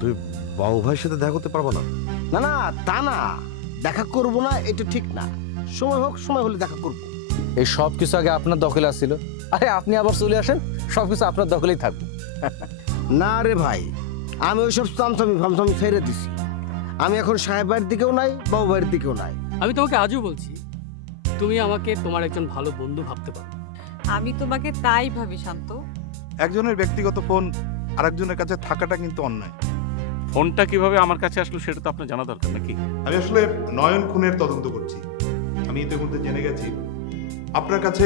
তুই বাবু ভাইয়ের সাথে দেখা করতে পারবো না? না না, তা না, দেখা করব না এটা ঠিক না। সময় হোক, সময় হলে দেখা করব। এই সব কিছু আগে আপনার দখলে আসছিল, আরে আপনি আবার চলে আসেন, সবকিছু আপনার দখলেই থাকবে। না রে ভাই, আমি ওইসব চামচামি ফামচামি ছেড়ে দিছি। আমি এখন সাহেব ভাইয়ের দিকেও নাই, বাবু ভাইয়ের দিকেও নাই। আমি তোমাকে আজও বলছি, তুমি আমাকে তোমার একজন ভালো বন্ধু ভাবতে পারো। আমি তোমাকে তাই ভাবি শান্ত। একজনের ব্যক্তিগত ফোন আরেকজনের কাছে থাকাটা কিন্তু অন্যায়। ফোনটা কিভাবে আমার কাছে আসলো সেটা তো আপনার জানা দরকার নাকি? আমি আসলে নয়ন খুনের তদন্ত করছি। আমি ইতিমধ্যে জেনে গেছি আপনার কাছে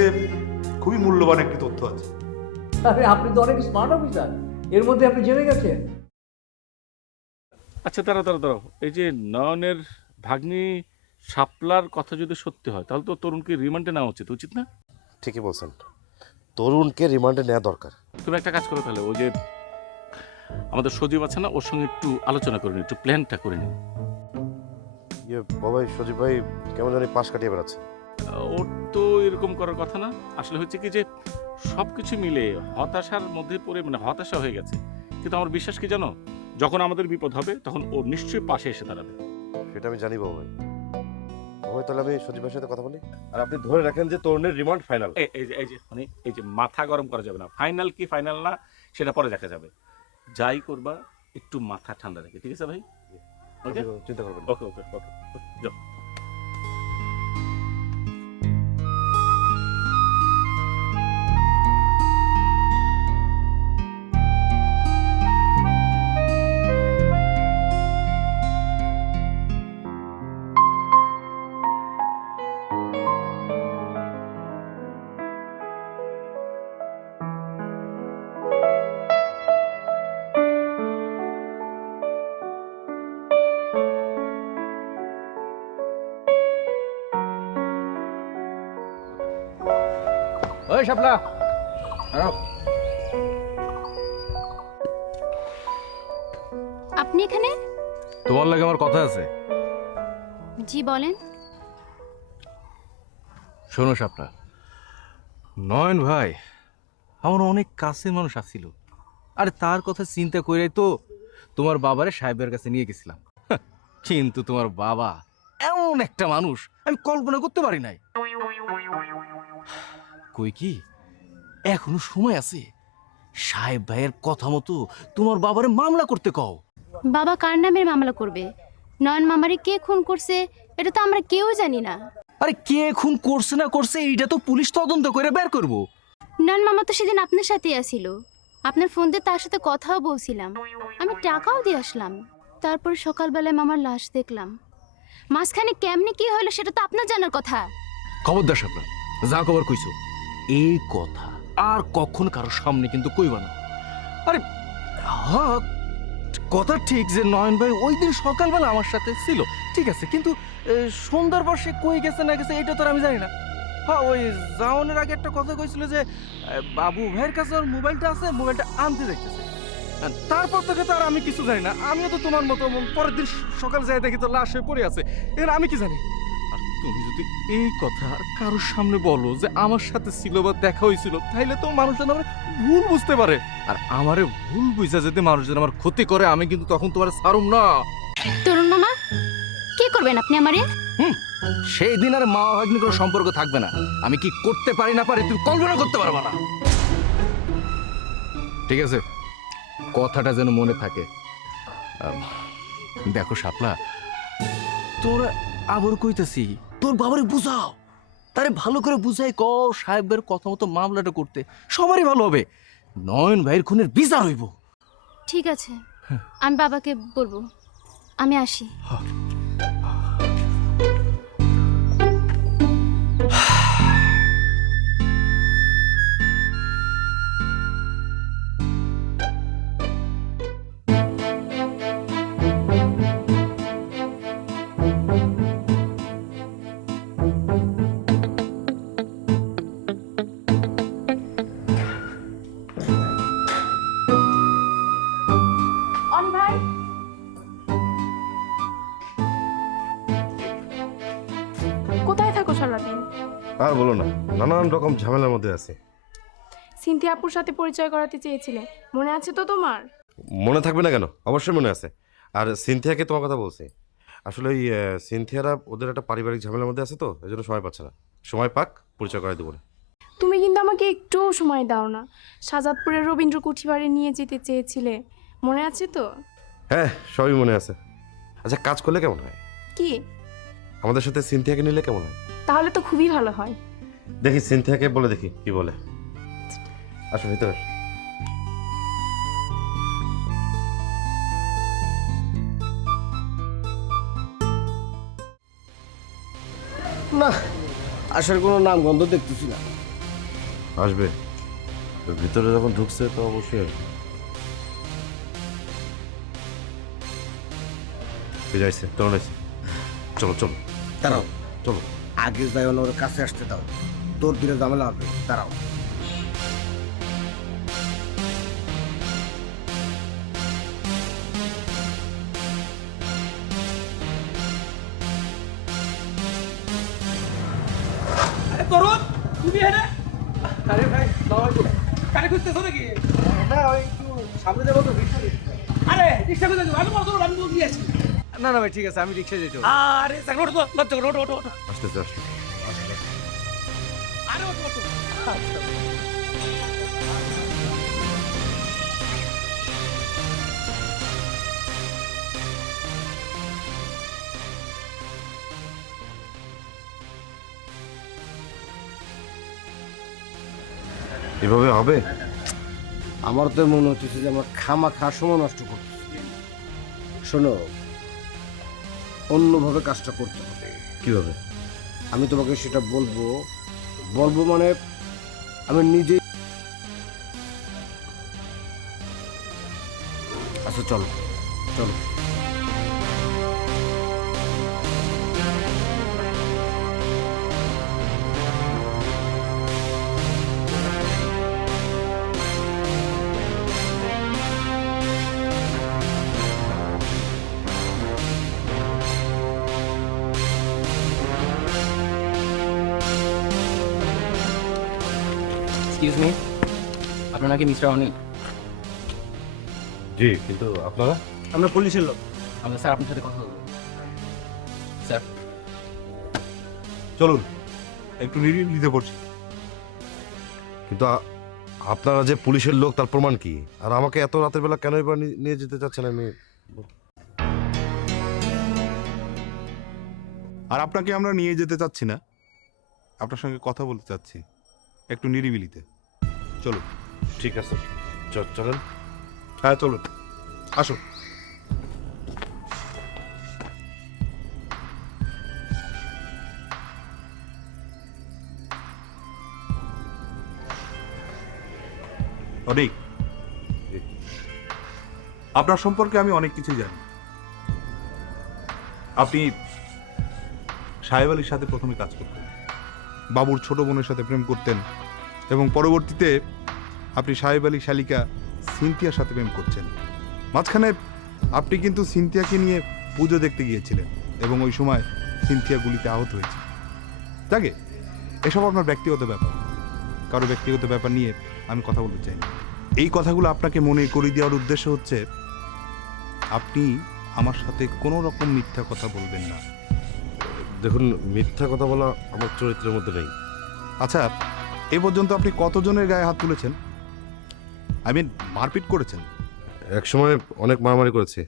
খুবই মূল্যবান একটি তথ্য আছে। আরে আপনি তো অনেক স্মার্ট অফিসার, এর মধ্যে আপনি জেনে গেছেন। আচ্ছা দাঁড়াও, এই যে নয়নের ভাগ্নি শাপলার কথা যদি সত্যি হয় তাহলে তো তরুণকে রিমান্ডে নেওয়া উচিত না? ঠিকই বলছেন, তরুণকে রিমান্ডে নেওয়া দরকার। তুমি একটা কাজ করো তাহলে, ওই যে আমাদের সজীব আছে না, ওর সঙ্গে একটু আলোচনা করে নিন, একটু প্ল্যানটা করে নিন। বাবাই সজীব ভাই কেমন জানি পাশ কাটিয়ে বেড়াচ্ছে। ওর তো এরকম করার কথা না। আসলে হচ্ছে কি যে সবকিছু মিলে হতাশার মধ্যে পড়ে, মানে হতাশা হয়ে গেছে। কিন্তু আমার বিশ্বাস কি জানো, যখন আমাদের বিপদ হবে তখন ও নিশ্চয়ই পাশে এসে দাঁড়াবে। সেটা আমি জানি বাবা ভাই। বাবাই তাহলে আমি সজীব ভাইয়ের সাথে কথা বলি, আর আপনি ধরে রাখেন যে তরুণের রিমান্ড ফাইনাল। এই যে মাথা গরম করা যাবে না, ফাইনাল কি ফাইনাল না সেটা পরে দেখা যাবে। যাই করবা একটু মাথা ঠান্ডা রেখে, ঠিক আছে ভাই? ওকে, চিন্তা করবেন। ওকে ওকে ওকে, যাও। ওই শাপলা, আপনি এখানে? তোমার লাগে আমার কথা আছে। জি বলেন। শোনো শাপলা, নয়ন ভাই আমার অনেক কাছের মানুষ আসছিল, আরে তার কথা চিন্তা করে তো তোমার বাবারে সাহেবের কাছে নিয়ে গেছিলাম। কিন্তু তোমার বাবা এমন একটা মানুষ আমি কল্পনা করতে পারি নাই। কই কি এখনো সময় আছে, সাহেব ভাইয়ের কথা মতো তোমার বাবারে মামলা করতে কও। বাবা কার নামের মামলা করবে? নয়ন মামারে কে খুন করছে এটা তো আমরা কেউ জানি না। আরে কে খুন করছে না করছে এইটা তো পুলিশ তদন্ত করে বের করবো। নয়ন মামা তো সেদিন আপনার সাথেই আসিল, আপনার ফোন দিয়ে তার সাথে কথাও বলছিলাম, আমি টাকাও দিয়ে আসলাম। তারপর সকালবেলায় মামার লাশ দেখলাম। মাঝখানে কেমনে কি হলো সেটা তো আপনার জানার কথা। খবরদার শাপলা, যা খবর কইছো এই কথা আর কখন কারো সামনে কিন্তু কইবা না। আরে হ্যাঁ, কথা ঠিক যে নয়ন ভাই ওই দিন সকালবেলা আমার সাথে ছিল, ঠিক আছে, কিন্তু সন্ধ্যার পর সে কই গেছে না গেছে এটা তো আর আমি জানি না। হ্যাঁ, ওই যাওয়ানোর আগে একটা কথা কইছিল যে বাবু ভাইয়ের কাছে ওর মোবাইলটা আছে, মোবাইলটা আনতে যাইতেছে। তারপর থেকে তো আর আমি কিছু জানি না। আমিও তো তোমার মতো পরের দিন সকাল যাই দেখি তো লাশ হয়ে পড়ে আছে, এর আমি কি জানি। আর তুমি যদি এই কথা আর কারোর সামনে বলো যে আমার সাথে ছিল বা দেখা হয়েছিল, তাইলে তো মানুষজন আমার ভুল বুঝতে পারে, আর আমারে ভুল বুঝা যদি মানুষজন আমার ক্ষতি করে আমি কিন্তু তখন তোমার ছাড়ুম না। তরুণ মামা কি করবেন আপনি আমারে? সেই দিন আর মা ভাগ্নি কোনো সম্পর্ক থাকবে না। আমি কি করতে পারি না পারি তুমি কল্পনা করতে পারবা না, ঠিক আছে? কথাটা যেন মনে থাকে। দেখো শাপলা, তোরা আবার কইতেছি তোর বাবারে বুঝাও, তারে ভালো করে বুঝাই ক সাহেবের কথা মতো মামলাটা করতে, সবারই ভালো হবে। নয়ন ভাইয়ের খুনের বিচার হইব। ঠিক আছে, আমি বাবাকে বলবো। আমি আসি। ভাই কোথায় থাকো সারাদিন? আর বলো না, নানান রকম ঝামেলার মধ্যে আছে। সিনথিয়া আপুর সাথে পরিচয় করাতে চেয়েছিলে, মনে আছে তো তোমার? মনে থাকবে না কেন, অবশ্যই মনে আছে। আর সিনথিয়াকে তোমার কথা বলছি। আসলে ওই সিনথিয়ারা ওদের একটা পারিবারিক ঝামেলার মধ্যে আছে, তো এই জন্য সময় পাচ্ছে না। সময় পাক, পরিচয় করাই দেবো না। তুমি কিন্তু আমাকে একটুও সময় দাও না। শাহজাদপুরের রবীন্দ্র কুঠিবাড়ি নিয়ে যেতে চেয়েছিলে, মনে আছে তো? হ্যাঁ, সবই মনে আছে। আচ্ছা, কাজ করলে কেমন হয়? কি? আমাদের সাথে সিনথিয়াকে নিলে কেমন হয়? তাহলে তো খুবই ভালো হয়। দেখি সিনথিয়াকে বলে দেখি কি বলে। আসো ভিতরে। না, আসার কোনো নাম গন্ধ দেখতেছি না। আসবে, ভিতরে যখন ঢুকছে তো অবশ্যই আসবে। যাইছে তরুণ আছে। চলো চলো দাঁড়াও, চলো। আগে যাই ওর কাছে আসতে দাও, তোর দিলে ঝামেলা হবে। দাঁড়াও। তরুণ, তুমি এনে? আরে ভাই, কারে খুঁজতেছো নাকি? না, ওই একটু সামনে যাবো তো, ভিতরে। আরে রিক্সা করে যাবো, আমি তো দিয়ে আসি। না না ভাই, ঠিক আছে, আমি রিক্সা যেতে। আরে চাকর ওঠো, লজ্জা করো, ওঠো। আসতেছে আসতে। আরে ওঠো। আচ্ছা। এভাবে হবে? আমার তো মনে হচ্ছে যে আমরা খামাখা সময় নষ্ট করতেছি। শোনো, অন্যভাবে কাজটা করতে হবে। কিভাবে? আমি তোমাকে সেটা বলবো মানে আমি নিজে। আচ্ছা চলো চলো। এক্সকিউজ মি, আপনার নাকি মিস্টার অনিল? জি, কিন্তু আপনারা? আমরা পুলিশের লোক। আমরা স্যার আপনার সাথে কথা বলবো। স্যার, চলুন, একটু নিরিবিলিতে পড়ছি। কিন্তু আপনারা যে পুলিশের লোক তার প্রমাণ কি? আর আমাকে এত রাতের বেলা কেনই বা নিয়ে যেতে চাচ্ছেন? আমি আর আপনাকে আমরা নিয়ে যেতে চাচ্ছি না, আপনার সঙ্গে কথা বলতে চাচ্ছি একটু নিরিবিলিতে। চলুন। ঠিক আছে, চলেন। হ্যাঁ চলুন, আসুন। অনেক, আপনার সম্পর্কে আমি অনেক কিছু জানি। আপনি সাহেব আলীর সাথে প্রথমে কাজ করতেন, বাবুর ছোট বোনের সাথে প্রেম করতেন, এবং পরবর্তীতে আপনি সাহেব আলী শালিকা সিনথিয়ার সাথে প্রেম করছেন। মাঝখানে আপনি কিন্তু সিনথিয়াকে নিয়ে পুজো দেখতে গিয়েছিলেন, এবং ওই সময় সিনথিয়া গুলিতে আহত হয়েছে। যাকে এসব আপনার ব্যক্তিগত ব্যাপার, কারো ব্যক্তিগত ব্যাপার নিয়ে আমি কথা বলতে চাই না। এই কথাগুলো আপনাকে মনে করিয়ে দেওয়ার উদ্দেশ্য হচ্ছে আপনি আমার সাথে কোনো রকম মিথ্যা কথা বলবেন না। দেখুন, মিথ্যা কথা বলা আমার চরিত্রের মধ্যে নেই। আচ্ছা, এ পর্যন্ত আপনি কতজনের গায়ে হাত তুলেছেন? আই মিন, মারপিট করেছেন? এক সময় অনেক মারামারি করেছি,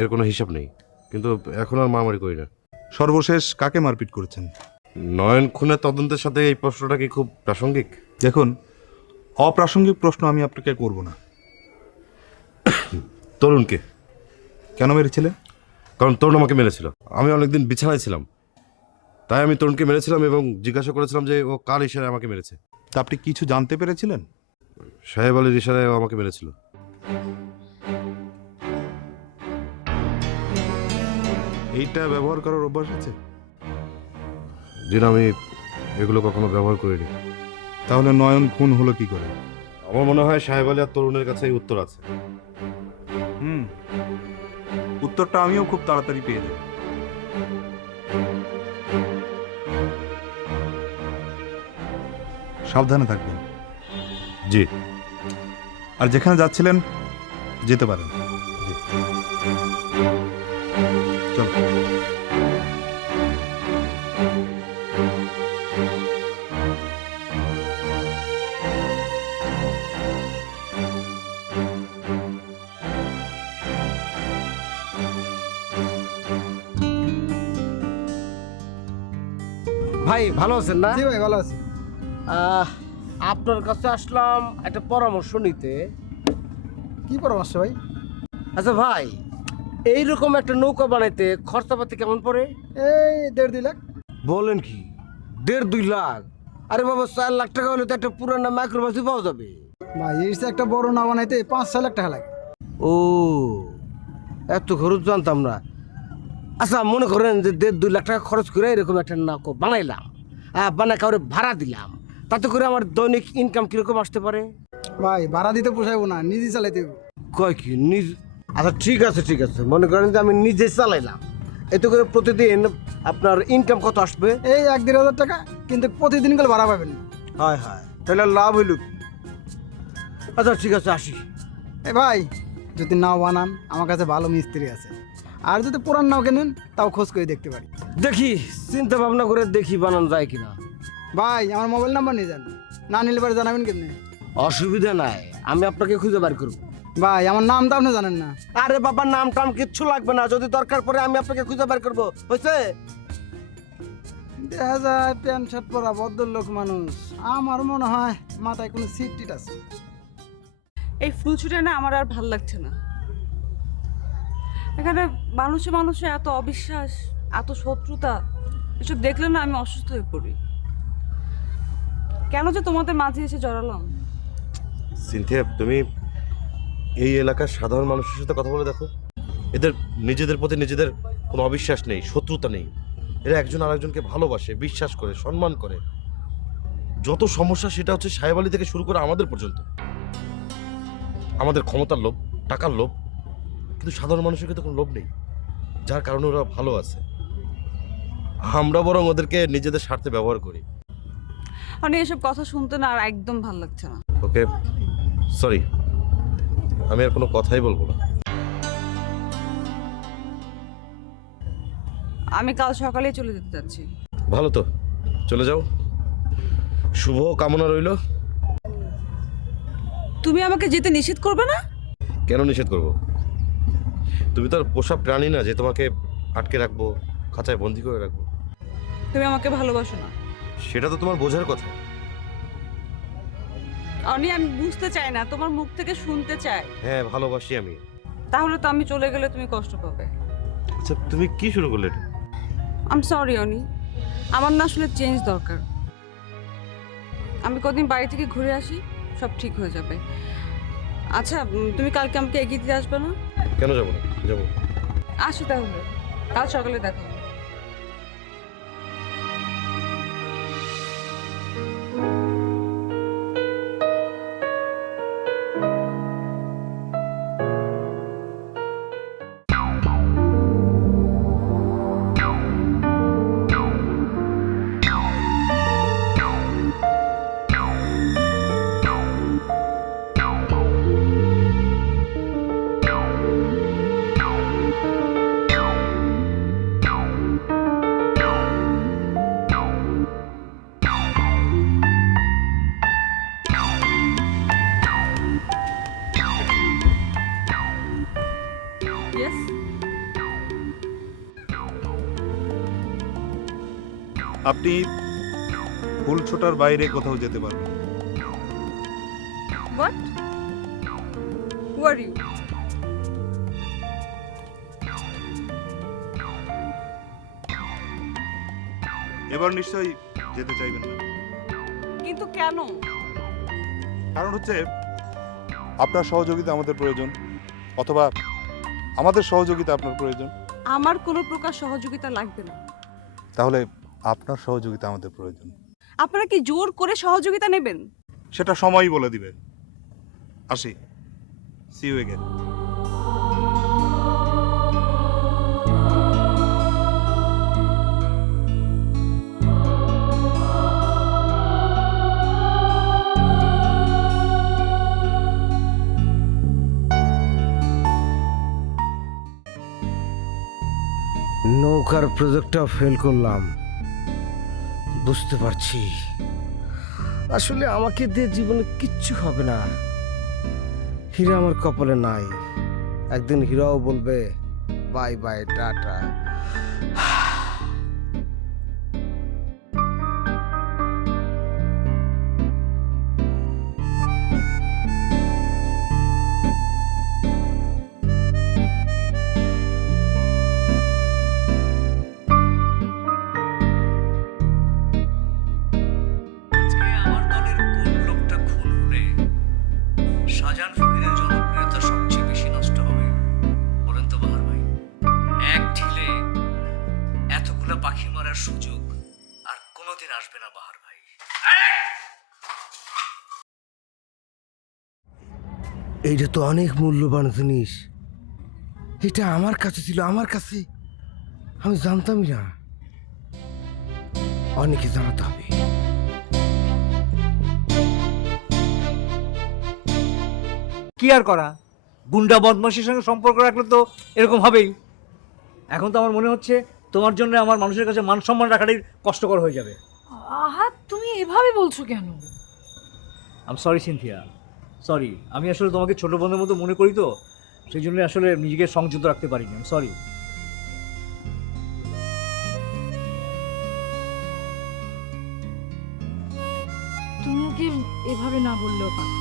এর কোনো হিসাব নেই, কিন্তু এখন আর মারামারি করি না। সর্বশেষ কাকে মারপিট করেছেন? নয়ন খুনের তদন্তের সাথে এই প্রশ্নটা কি খুব প্রাসঙ্গিক? দেখুন, অপ্রাসঙ্গিক প্রশ্ন আমি আপনাকে করব না। তরুণকে কেন মেরেছিলেন? কারণ তরুণ আমাকে মেরেছিল। আমি অনেকদিন বিছানায় ছিলাম, তাই আমি তরুণকে মেরেছিলাম এবং জিজ্ঞাসা করেছিলাম যে ও কার ইশারায় আমাকে মেরেছে। তা আপনি কিছু জানতে পেরেছিলেন? সাহেব আলীর ইশারায় ও আমাকে মেরেছিল। এইটা ব্যবহার করার অভ্যাস আছে? যেন আমি এগুলো কখনো ব্যবহার করিনি। তাহলে নয়ন খুন হলো কি করে? আমার মনে হয় সাহেব আলী আর তরুণের কাছে এই উত্তর আছে। উত্তরটা আমিও খুব তাড়াতাড়ি পেয়ে যাব। সাবধানে থাকবেন। জি। আর যেখানে যাচ্ছিলেন যেতে পারেন। চলো। ভাই ভালো আছেন না? জি ভাই ভালো আছি। আপনার কাছে আসলাম একটা পরামর্শ নিতে। কি পরামর্শ ভাই? আচ্ছা ভাই, এইরকম একটা নৌকা বানাইতে খরচাপাতি কেমন পড়ে? এই 1.5-2 লাখ। বলেন কি 1.5-2 লাখ? আরে বাবা 4 লাখ টাকা হলে তো একটা পুরানা মাইক্রোবাসই পাওয়া যাবে। ভাই এই যে একটা বড় নাও বানাইতে 5-6 লাখ টাকা লাগে। ও এত খরচ জানতাম না। আচ্ছা মনে করেন যে 1.5-2 লাখ টাকা খরচ করে এরকম একটা নৌকা বানাইলাম, বানায় কাউরে ভাড়া দিলাম, তাতে করে আমার দৈনিক ইনকাম কিরকম আসতে পারে? ভাই ভাড়া দিতে পোষাইবো না, নিজে চালাইতে হবে। কয় কি নিজ? আচ্ছা ঠিক আছে ঠিক আছে, মনে করেন যে আমি নিজে চালাইলাম, এতে করে প্রতিদিন আপনার ইনকাম কত আসবে? এই 1-1.5 হাজার টাকা, কিন্তু প্রতিদিন গেলে ভাড়া পাবেন না। হয় হয়, তাহলে লাভ হইল কি? আচ্ছা ঠিক আছে আসি। এই ভাই যদি নাও বানান আমার কাছে ভালো মিস্ত্রি আছে, আর যদি পুরান নাও কেনেন তাও খোঁজ করে দেখতে পারি। দেখি চিন্তা ভাবনা করে দেখি বানানো যায় কিনা। ভাই আমার মোবাইল নাম্বার নিয়ে যান, না নিলে পরে জানাবেন কেমনি? অসুবিধা নাই, আমি আপনাকে খুঁজে বার করবো। ভাই আমার নামটা আপনি জানেন না। আরে বাবা নাম টাম কিচ্ছু লাগবে না, যদি দরকার পড়ে আমি আপনাকে খুঁজে বার করবো, হয়েছে? দেখা যায় প্যান্ট শার্ট পরা ভদ্রলোক মানুষ, আমার মনে হয় মাথায় কোনো সিট টিট আছে। এই ফুল ছুটে না আমার আর ভাল লাগছে না। এখানে মানুষে মানুষে এত অবিশ্বাস, এত শত্রুতা, এসব দেখলে না আমি অসুস্থ হয়ে পড়ি। কেন যে তোমাদের মাঝে এসে জড়ালাম? সিনথিয়া, তুমি এই এলাকার সাধারণ মানুষের সাথে কথা বলে দেখো, এদের নিজেদের প্রতি নিজেদের কোনো অবিশ্বাস নেই, শত্রুতা নেই। এরা একজন আরেকজনকে ভালোবাসে, বিশ্বাস করে, সম্মান করে। যত সমস্যা সেটা হচ্ছে সাহেব আলী থেকে শুরু করে আমাদের পর্যন্ত। আমাদের ক্ষমতার লোভ, টাকার লোভ, কিন্তু সাধারণ মানুষের কিন্তু কোনো লোভ নেই, যার কারণে ওরা ভালো আছে। আমরা বরং ওদেরকে নিজেদের স্বার্থে ব্যবহার করি। মানে এসব কথা শুনতে না আর একদম ভাল লাগছে না। ওকে সরি, আমি আর কোনো কথাই বলবো না। আমি কাল সকালেই চলে যেতে চাচ্ছি। ভালো তো, চলে যাও, শুভ কামনা রইল। তুমি আমাকে যেতে নিষেধ করবে না? কেন নিষেধ করব? তুমি তো আর পোষা প্রাণী না যে তোমাকে আটকে রাখবো, খাঁচায় বন্দি করে রাখবো। তুমি আমাকে ভালোবাসো না? সেটা তো তোমার বোঝার কথা। অনি আমি বুঝতে চাই না, তোমার মুখ থেকে শুনতে চাই। হ্যাঁ ভালোবাসি আমি। তাহলে তো আমি চলে গেলে তুমি কষ্ট পাবে। আচ্ছা তুমি কি শুরু করলে এটা? আই এম সরি অনি, আমার না আসলে চেঞ্জ দরকার। আমি কদিন বাড়ি থেকে ঘুরে আসি, সব ঠিক হয়ে যাবে। আচ্ছা তুমি কালকে আমাকে এগিয়ে দিতে আসবে না? কেন যাবো না, যাবো। আসো তাহলে, কাল সকালে দেখা হবে। Yes? আপনি ফুল ছোটার বাইরে কোথাও যেতে পারবেন। What? Who are you? এবার নিশ্চয়ই যেতে চাইবেন না। কিন্তু কেন? কারণ হচ্ছে আপনার সহযোগিতা আমাদের প্রয়োজন, অথবা আমাদের সহযোগিতা আপনার প্রয়োজন। আমার কোনো প্রকার সহযোগিতা লাগবে না। তাহলে আপনার সহযোগিতা আমাদের প্রয়োজন। আপনারা কি জোর করে সহযোগিতা নেবেন? সেটা সময়ই বলে দিবে। আসি, সি ইউ এগেইন। নৌকার প্রজেক্টটা ফেল করলাম, বুঝতে পারছি আসলে আমাকে দিয়ে জীবনে কিচ্ছু হবে না। হীরা আমার কপালে নাই, একদিন হীরাও বলবে বাই বাই টাটা। আমার দলের কোন লোকটা খুন হলে শাহজাহান ফকিরের জনপ্রিয়তা সবচেয়ে বেশি নষ্ট হবে বলেন তো বাহার ভাই? এক ঢিলে এতগুলো পাখি মারার সুযোগ আর কোনোদিন আসবে না বাহার ভাই। এইটা তো অনেক মূল্যবান জিনিস, এটা আমার কাছে ছিল, আমার কাছে আমি জানতামই না। অনেকে জানাতে হবে। কি আর করা, গুন্ডা বদমাশির সঙ্গে সম্পর্ক রাখলে তো এরকম হবেই। এখন তো আমার মনে হচ্ছে তোমার জন্য আমার মানুষের কাছে মান সম্মান রাখাটাই কষ্টকর হয়ে যাবে। আহা, তুমি এভাবে বলছো কেন? I am sorry Cynthia, sorry. আমি আসলে তোমাকে ছোট বোনের মতো মনে করি তো, সেই জন্য আসলে নিজেকে সংযত রাখতে পারিনি। সরি। তুমি ওকে এভাবে না বললেও পারো।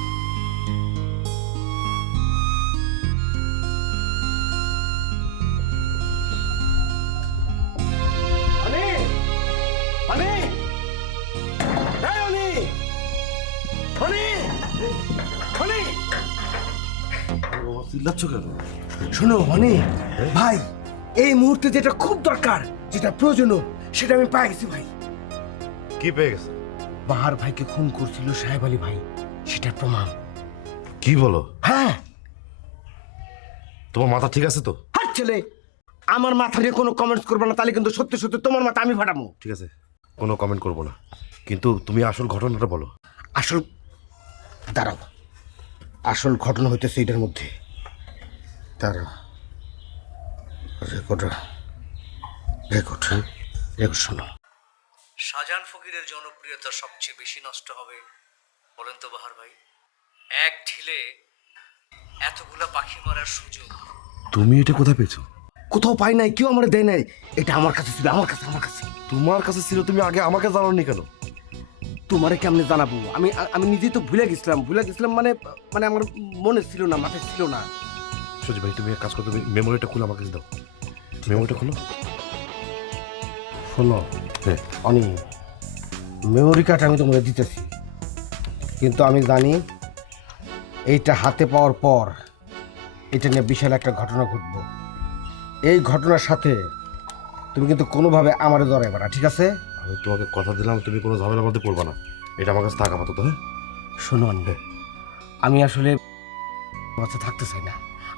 চিল্লাচ্ছ কেন? শোনো মানে ভাই, এই মুহূর্তে যেটা খুব দরকার, যেটা প্রয়োজনীয়, সেটা আমি পাই গেছি ভাই। কি পেয়ে গেছে? বাহার ভাইকে খুন করছিল সাহেব আলী ভাই, সেটার প্রমাণ। কি বলো? হ্যাঁ। তোমার মাথা ঠিক আছে তো? হাত ছেলে, আমার মাথা নিয়ে কোনো কমেন্টস করবে না, তাহলে কিন্তু সত্যি সত্যি তোমার মাথা আমি ফাটাবো। ঠিক আছে, কোনো কমেন্ট করবো না, কিন্তু তুমি আসল ঘটনাটা বলো। আসল, দাঁড়াও, আসল ঘটনা হইতেছে এটার মধ্যে। দাঁড়াও, রেকর্ড রেকর্ড রেকর্ড শোনো। শাহজাহান ফকিরের জনপ্রিয়তা সবচেয়ে বেশি নষ্ট হবে বলেন তো বাহার ভাই? এক ঢিলে এতগুলা পাখি মারার সুযোগ। তুমি এটা কোথায় পেয়েছো? কোথাও পাই নাই, কেউ আমার দেয় নাই, এটা আমার কাছে ছিল, আমার কাছে আমার কাছে। তোমার কাছে ছিল, তুমি আগে আমাকে জানাওনি কেন? তোমারে কেমনে জানাবো? আমি আমি নিজেই তো ভুলে গেছিলাম, মানে মানে আমার মনে ছিল না, মাথায় ছিল না। সজি ভাই, তুমি এক কাজ করো, তুমি মেমোরিটা খুলে আমাকে দাও। মেমোরিটা খুলো। শোনো, হ্যাঁ, আমি মেমোরি কার্ড আমি তোমাকে দিতেছি, কিন্তু আমি জানি এইটা হাতে পাওয়ার পর এটা নিয়ে বিশাল একটা ঘটনা ঘটবো। এই ঘটনার সাথে তুমি কিন্তু কোনোভাবে আমারে জড়াইবে না, ঠিক আছে? আমি তোমাকে কথা দিলাম, তুমি কোনো ঝামেলার মধ্যে পড়বা না। এটা আমার কাছে থাকা আপাতত। হ্যাঁ শোনো, আমি আসলে বাচ্চা থাকতে চাই না,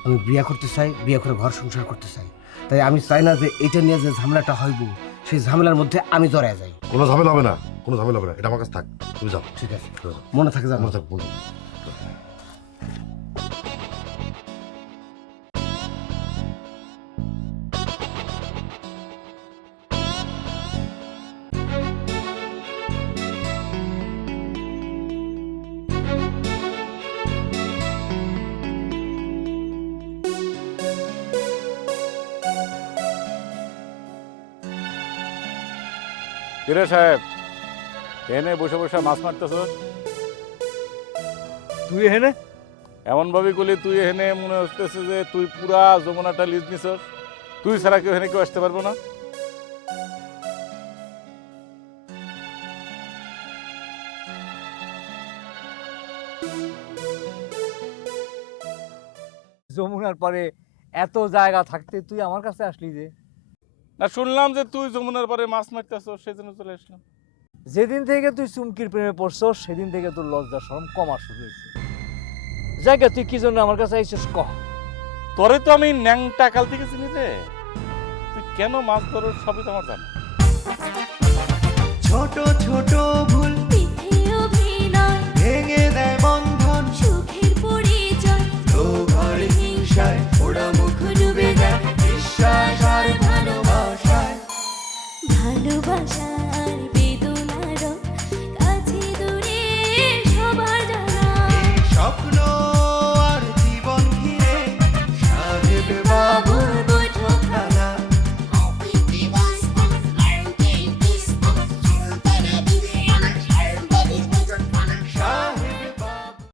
আমি বিয়ে করতে চাই, বিয়ে করে ঘর সংসার করতে চাই। তাই আমি চাই না যে এটা নিয়ে যে ঝামেলাটা হইব, সেই ঝামেলার মধ্যে আমি জড়ায় যাই। কোনো ঝামেলা হবে না, কোনো ঝামেলা হবে না, এটা আমার কাছে থাক। তুমি যাও। ঠিক আছে, মনে থাকে যাবো। মনে থাক, মনে থাক। কিরে সাহেব, এনে বসে বসে মাছ মারতেছ? তুই এখানে এমন ভাবে করলে তুই এখানে মনে হচ্ছে যে তুই পুরা যমুনাটা লিজ নিছস। তুই ছাড়া কেউ এখানে কেউ আসতে পারবো না। যমুনার পরে এত জায়গা থাকতে তুই আমার কাছে আসলি যে? না, শুনলাম যে তুই যমুনার পরে মাছ মারতেছ, সেই জন্য চলে আসলাম। যেদিন থেকে তুই চুমকির প্রেমে পড়ছস সেদিন থেকে তোর লজ্জা শরম কমা শুরু হয়েছে। জায়গা তুই কি জন্য আমার কাছে আইছিস কহ? তোরে তো আমি ন্যাংটা কাল থেকে চিনি রে, তুই কেন মাছ ধরো সবই তো আমার জানা। ছোট ছোট